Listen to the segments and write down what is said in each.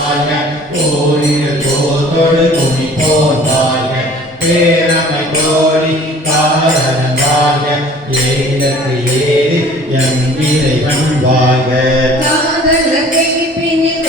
வாழ்க ஓரிட தோதொடு துணி வாழ்க பேரமை கோடி காரணம் வாழ்க ஏழத்து ஏழு எம் இறைவன் வாழ்க. காதலத்தை பின்னில்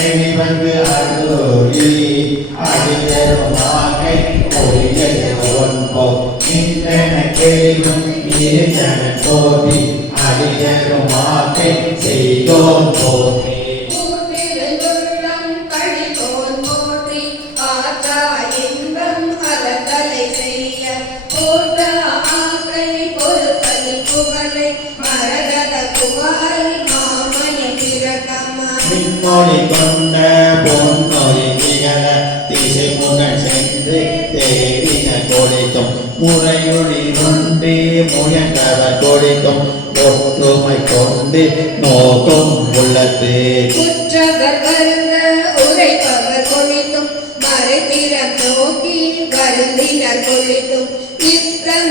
அடிதருமாகை செய்தோன் போற்றி போற்றி போற்ற ஆக்கை பொறுத்தல் புகழை மரகத மாமணி பிறக்கம்மா மின்மொழி கொண்ட பொன்மொழி உரையொளி கொண்டே முயங்கர கொடிக்கும் ஒற்றுமை கொண்டு நோக்கம் உள்ளது குற்றவர் வருந்த உரைப்பவர் கொழித்தும் மறைத்திற நோக்கி வருந்தினர் கொழித்தும்